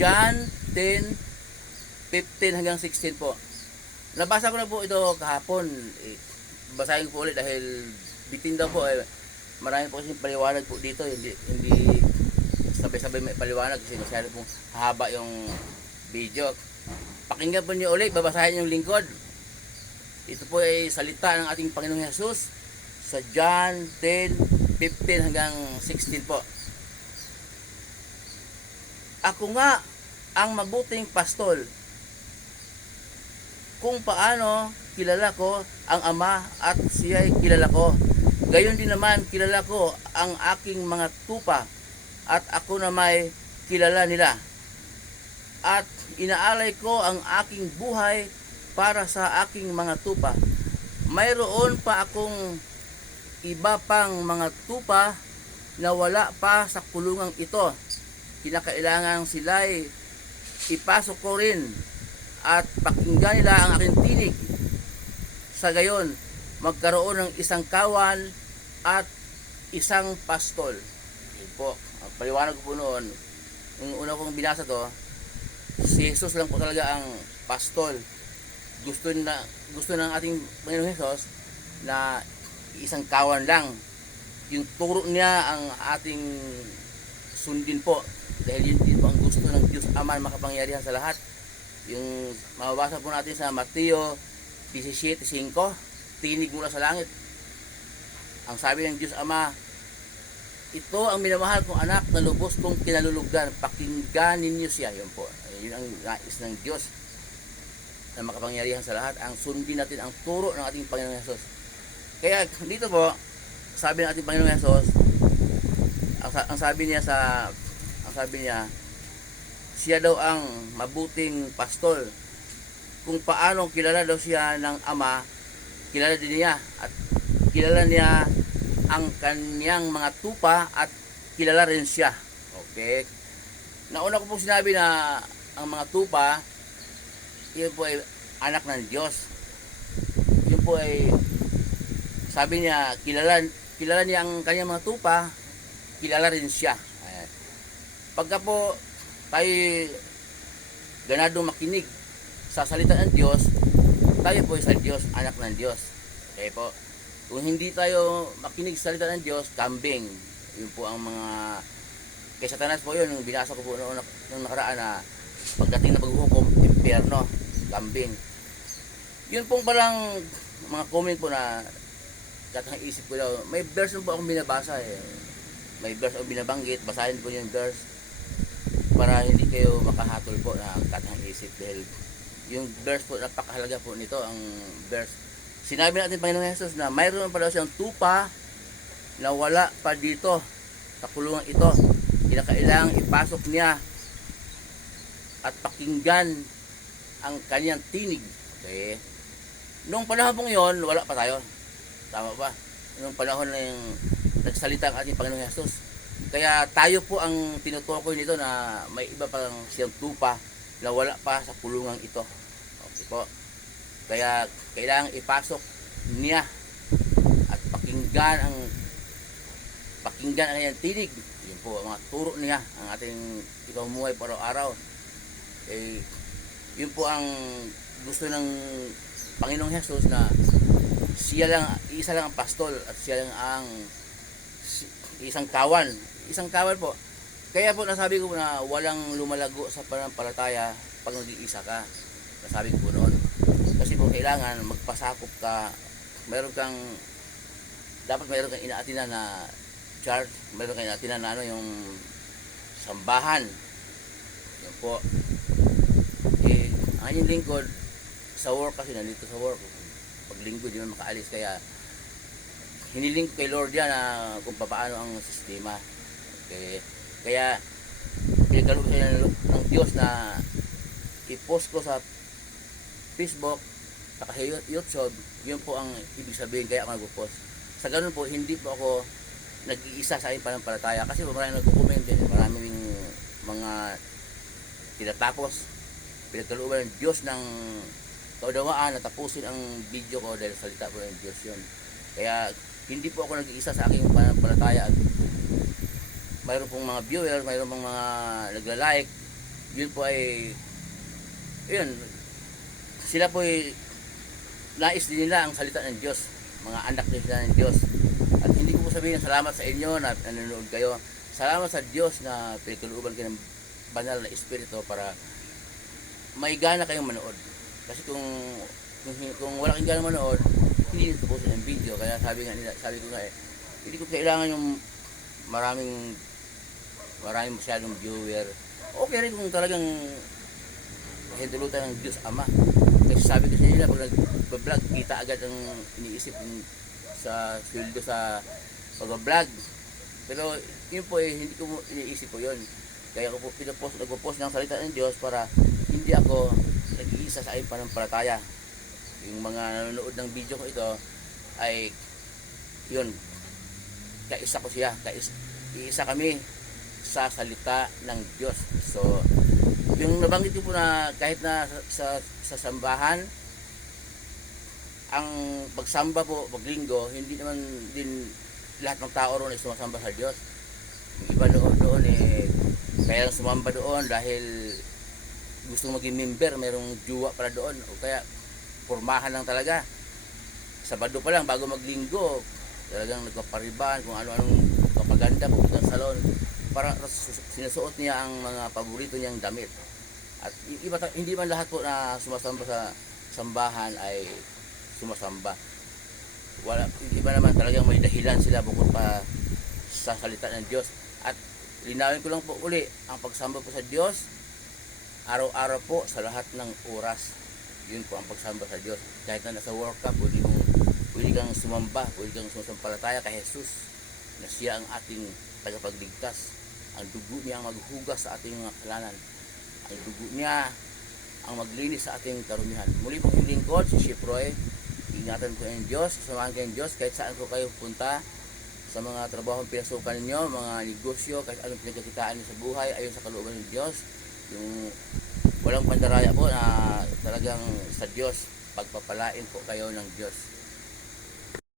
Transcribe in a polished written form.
John 10:15 hanggang 16 po. Nabasa ko na po ito kahapon. Basahin ko po ulit dahil bitin daw po. Marami po kasi paliwanag po dito. Hindi sabay-sabay may paliwanag kasi masyado pong haba yung video. Pakinggan po niyo ulit, babasahin yung lingkod. Ito po ay salita ng ating Panginoong Hesus sa John 10:15 hanggang 16 po. Ako nga ang mabuting pastol. Kung paano kilala ko ang Ama at siya'y kilala ko. Gayon din naman kilala ko ang aking mga tupa at ako na may kilala nila. At inaalay ko ang aking buhay para sa aking mga tupa. Mayroon pa akong iba pang mga tupa na wala pa sa kulungang ito. Kinakailangan sila'y ipasok ko rin at pakinggan nila ang aking tinig. Sa gayon, magkaroon ng isang kawan at isang pastol. Yun po, ang paliwanag ko po noon, yung una kong binasa to, si Jesus lang po talaga ang pastol. Gusto ng ating Panginoong Jesus na isang kawan lang. Yung turo niya ang ating sundin po. Dahil yun din po ang gusto ng Diyos Ama na makapangyarihan sa lahat. Yung mababasa po natin sa Mateo 17:5, tinig mula sa langit. Ang sabi ng Diyos Ama, ito ang minamahal kong anak na lubos kong kinalulugdan. Pakinggan ninyo siya. Yun po. Yun ang nais ng Diyos na makapangyarihan sa lahat. Ang sundin natin ang turo ng ating Panginoong Hesus. Kaya dito po, sabi ng ating Panginoong Hesus, ang sabi niya, siya daw ang mabuting pastol. Kung paano kilala daw siya ng Ama, kilala din niya. At kilala niya ang kanyang mga tupa at kilala rin siya. Okay? Nauna ko pong sinabi na ang mga tupa, yun po ay anak ng Diyos. Yun po ay, sabi niya, kilala niya ang kanyang mga tupa, kilala rin siya. Ayan. Pagka po tayo ganado makinig sa salita ng Diyos, tayo po ay sa Diyos, anak ng Diyos. Okay po. Kung hindi tayo makinig sa salita ng Diyos, kambing. Yun po ang mga kay Satanas po yun, yung binasa ko po noong nakaraan na pagdating na paghuhukom, impyerno, kambing. Yun pong palang mga comment po na katang isip ko daw, may verse po akong binabasa eh. May verse akong binabanggit, basahin po yung verse para hindi kayo makahatol po na katang isip dahil yung verse po, napakahalaga po nito ang verse. Sinabi natin Panginoong Hesus na mayroon pa daw siyang tupa na wala pa dito sa kulungan ito. Kinakailangang ipasok niya at pakinggan ang kanyang tinig. Okay? Noong panahon pong yun, wala pa tayo. Tama ba? Noong panahon na yung nagsalita ang ating Panginoong Hesus. Kaya tayo po ang tinutukoy nito na may iba pang siyang tupa na wala pa sa kulungan ito. Okay po. Kaya kailangang ipasok niya at pakinggan ang kanyang tinig. Yun po, ang mga turo niya, ang ating ipamumuhay po araw-araw. Yun po ang gusto ng Panginoong Hesus na siya lang, isa lang ang pastol at siya lang ang isang kawan. Isang kawan po. Kaya po nasabi ko na walang lumalago sa pananampalataya pag nag-iisa ka. Nasabi ko po noon. Kasi po kailangan magpasakop ka. Dapat mayroon kang inaatinan na church, mayroon kang inaatinan na yung sambahan. Yan po. Ang inyong lingkod sa work kasi nandito sa work. Pag lingkod di man makaalis kaya hiniling ko kay Lord yan na kung paano ang sistema. Okay. Kaya pinagkaloob sa ng Diyos na i-post ko sa Facebook saka sa YouTube, yun po ang ibig sabihin kaya ako nag-post. Sa ganun po, hindi po ako nag-iisa sa aking pananampalataya kasi maraming nagko-comment din, maraming mga tinatapos. Pinagkalooban ng Diyos ng kaunawaan na tapusin ang video ko dahil salita po ng Diyos yun. Kaya hindi po ako nag-iisa sa aking pananampalataya. Mayroon pong mga viewers, mayroon pong mga nagla-like, yun po ay, yun, sila po ay nais din nila ang salita ng Diyos. Mga anak din sila ng Diyos. At hindi ko po sabihin salamat sa inyo na nanonood kayo. Salamat sa Diyos na pinagkalooban kayo ng banal na Espiritu para may gana kayong manood. Kasi kung wala kayong gana manood, hindi nito po ng video. Kaya sabi ko nga hindi ko kailangan yung maraming masyadong viewer. Okay rin kung talagang hintulutan ng Diyos Ama. Kasi sabi ko sa nila, pag nag-vlog, kita agad ang iniisip sa sweldo sa pag-vlog. Pero yun po hindi ko iniisip po yun. Kaya ko po nagpo-post ng salita ng Diyos para hindi ako nag-iisa sa aking panampalataya. Yung mga nanonood ng video ko ito ay yun, kaisa ko siya, iisa kami sa salita ng Diyos. So, yung nabanggit ko po na kahit na sa sambahan, ang pagsamba po, paglinggo, hindi naman din lahat ng tao roon ay sumasamba sa Diyos. Yung iba doon kaya sumamba doon dahil gusto maging member, mayroong juwa para doon, o kaya pormahan lang talaga. Sabado pa lang bago maglinggo, talagang nagpapariban kung ano-anong kapaganda pupunta sa salon para sinusuot niya ang mga paborito niyang damit. At hindi man lahat po na sumasamba sa sambahan ay sumasamba. Iba naman talagang may dahilan sila bukod pa sa salita ng Diyos. At linawin ko lang po uli, ang pagsamba po sa Diyos, araw-araw po sa lahat ng oras. Yun po ang pagsamba sa Diyos. Kahit na nasa World Cup, pwede kang sumamba, pwede kang sumasampalataya kay Jesus na siya ang ating tagapagligtas. Ang dugo niya ang maghugas sa ating mga kasalanan. Ang dugo niya ang maglinis sa ating karumihan. Muli pong yung lingkod, si Chef Roy. Ingatan ko yung Diyos, sasamahan kayo ng Diyos kahit saan ko kayo punta, sa mga trabaho pinasukan ninyo, mga negosyo, kahit anong pinagkakitaan niyo sa buhay, ayon sa kalooban ng Diyos. Yung walang pandaraya po na talagang sa Diyos, pagpapalain po kayo ng Diyos.